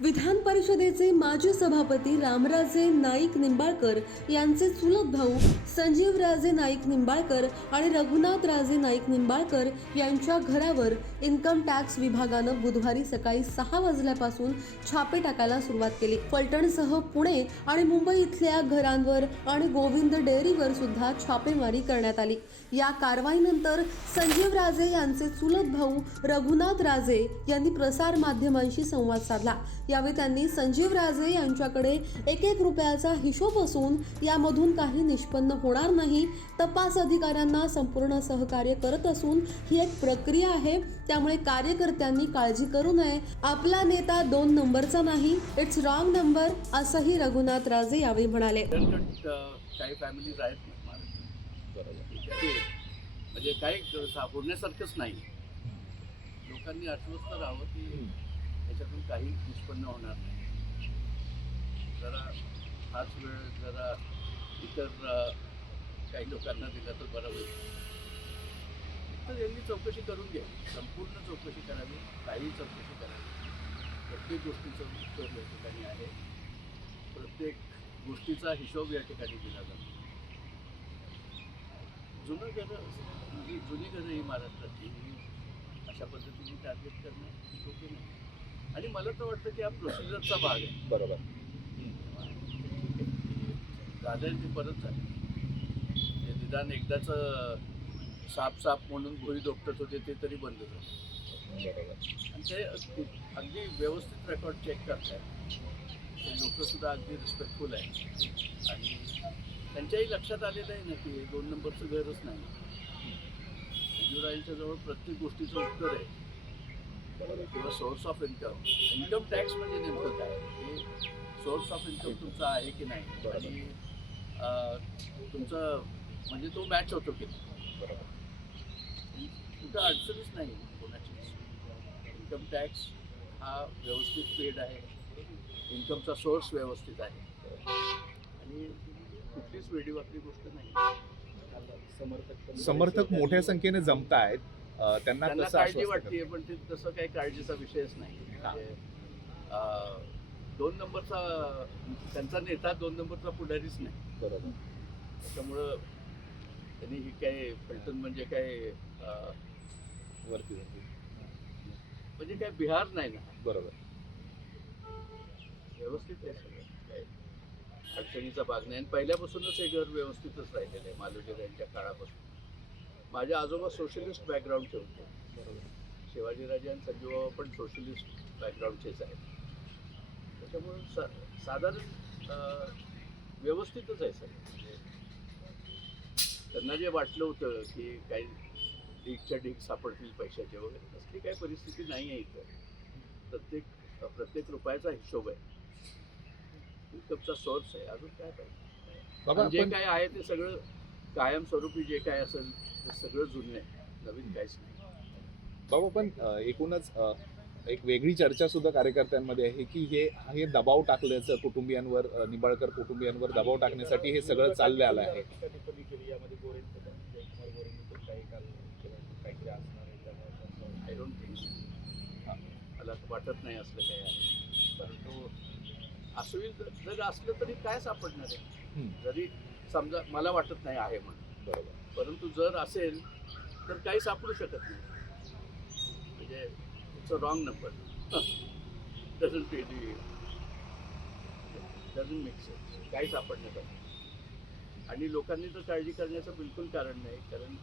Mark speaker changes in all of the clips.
Speaker 1: विधान परिषदेचे माजी सभापती रामराजे नाईक निंबाळकर यांचे चुलत भाऊ संजीवराजे नाईक निंबाळकर आणि रघुनाथ राजे नाईक निंबाळकर यांच्या घरावर इन्कम टॅक्स विभागानं बुधवारी सकाळी सहा वाजल्यापासून छापे टाकायला सुरुवात केली. फलटणसह पुणे आणि मुंबई इथल्या घरांवर आणि गोविंद डेअरीवर सुद्धा छापेमारी करण्यात आली. या कारवाईनंतर संजीव राजे यांचे चुलत भाऊ रघुनाथ राजे यांनी प्रसार माध्यमांशी संवाद साधला. यावेळी त्यांनी संजीव राजे यांच्याकडे एक एक रुपयाचा हिशोब असून यामधून काही निष्पन्न होणार नाही. तपास अधिकाऱ्यांना संपूर्ण सहकार्य करत असून ही एक प्रक्रिया आहे. त्यामुळे कार्यकर्त्यांनी काळजी करू नये. आपला नेता दोन नंबरचा नाही इट्स रॉंग नंबर असंही रघुनाथ राजे यावेळी म्हणाले.
Speaker 2: काही फॅमिलीज आहेत म्हणजे काही सापडण्यासारखंच नाही. लोकांनी आश्वस्त राहावं की त्याच्यातून काही निष्पन्न होणार नाही. जरा हाच वेळ जरा इतर काही लोकांना दिला तर बरं होईल. तर यांनी चौकशी करून घ्यावी संपूर्ण चौकशी करावी काही चौकशी करावी. प्रत्येक गोष्टीचं उत्तर या ठिकाणी आहे. प्रत्येक गोष्टीचा हिशोब या ठिकाणी दिला जातो. जुनं घरं जी जुनी घरं ही महाराष्ट्राची. अशा पद्धतीने टार्गेट करणं योग्य नाही. आणि मला तर वाटतं की हा प्रोसिजरचा भाग आहे.
Speaker 3: बरोबर.
Speaker 2: झालं ते परत झालं. ते निदान एकदाच साप साप म्हणून भुई दोपटत होते ते तरी बंद झालं.
Speaker 3: बरोबर.
Speaker 2: आणि ते अगदी अगदी व्यवस्थित रेकॉर्ड चेक करतायत. ते लोकंसुद्धा अगदी रिस्पेक्टफुल आहे आणि त्यांच्याही लक्षात आलेलं आहे ना की हे दोन नंबरचं घरच नाही. संजीवरायांच्या जवळ प्रत्येक गोष्टीचं उत्तर आहे. किंवा source of income income tax म्हणजे नेमकं काय? हे सोर्स ऑफ इन्कम तुमचा आहे की नाही? आणि अं, तुमचं म्हणजे तो मॅच होतो की कुठं अडचणच नाही कोणाचीच इन्कम टॅक्स हा व्यवस्थित पेड आहे. इन्कमचा सोर्स व्यवस्थित आहे. आणि कुठलीच वेडीवाकडी गोष्ट नाही.
Speaker 3: समर्थक समर्थक मोठ्या संख्येने जमत आहेत त्यांना
Speaker 2: काळजी वाटते पण ते तसं काही काळजीचा विषयच नाही. म्हणजे, दोन नंबरचा त्यांचा नेता दोन नंबरचा पुढारीच नाही?
Speaker 3: बरोबर.
Speaker 2: त्याच्यामुळं त्यांनी ही काय फलटण म्हणजे काय
Speaker 3: वरती
Speaker 2: म्हणजे काय बिहार नाही ना.
Speaker 3: बरोबर.
Speaker 2: व्यवस्थित आहे अडचणीचा भाग नाही. आणि पहिल्यापासूनच हे घर व्यवस्थितच राहिलेलं आहे. मालोजीर यांच्या काळापासून. माझे आजोबा सोशलिस्ट बॅकग्राऊंडचे होते.
Speaker 3: बरोबर
Speaker 2: शिवाजीराजे आणि संजीवबाबा पण सोशलिस्ट बॅकग्राऊंडचेच आहेत. त्याच्यामुळे सा साधारण व्यवस्थितच आहे सगळं. म्हणजे त्यांना जे वाटलं होतं की काही ढीकच्या ढीक सापडतील पैशाचे वगैरे तसली काही परिस्थिती नाही आहे इथं. प्रत्येक प्रत्येक रुपयाचा हिशोब आहे. इन्कमचा सोर्स आहे. अजून काय पाहिजे? जे काय आहे ते सगळं कायमस्वरूपी जे काय असेल ते सगळं जुनं आहे नवीन काहीच नाही.
Speaker 3: बाबा पण अ, एकूणच अ, एक वेगळी चर्चा सुद्धा कार्यकर्त्यांमध्ये आहे की हे हे दबाव टाकल्याचं कुटुंबियांवर अ, निंबाळकर कुटुंबियांवर दबाव टाकण्यासाठी हे सगळं चाललं आलं आहे
Speaker 2: आय डोंट थिंक मला वाटत नाही असलं काही आहे. परंतु असं होईल जर- जर असलं तरी काय सापडणार आहे?
Speaker 3: हम्म,
Speaker 2: जरी समजा मला वाटत नाही आहे म्हणून.
Speaker 3: बरोबर.
Speaker 2: परंतु जर असेल तर काही सापडू शकत नाही. म्हणजे it's a wrong number doesn't really doesn't make sense काही सापडण्यात आणि लोकांनी तर काळजी करण्याचं बिलकुल कारण नाही कारण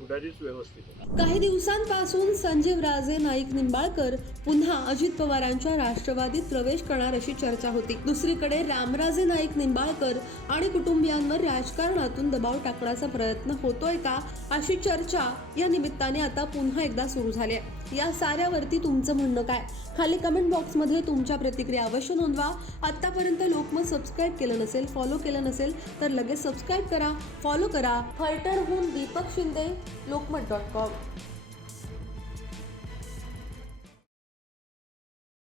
Speaker 1: काही दिवसांपासून संजीव राजे नाईक निंबाळकर पुन्हा अजित पवारांच्या राष्ट्रवादीत प्रवेश करणार अशी चर्चा होती. दुसरीकडे रामराजे नाईक निंबाळकर आणि कुटुंबियांवर राजकारणातून दबाव टाकण्याचा प्रयत्न होतोय का अशी चर्चा या निमित्ताने आता पुन्हा एकदा सुरू झाली आहे. या साऱ्यावरती तुमचं म्हणणं काय? खाली कमेंट बॉक्समध्ये तुमच्या प्रतिक्रिया अवश्य नोंदवा. आतापर्यंत लोकमत सबस्क्राईब केलं नसेल फॉलो केलं नसेल तर लगेच सबस्क्राईब करा फॉलो करा. फलटणहून दीपक शिंदे लोकमत डॉट कॉम.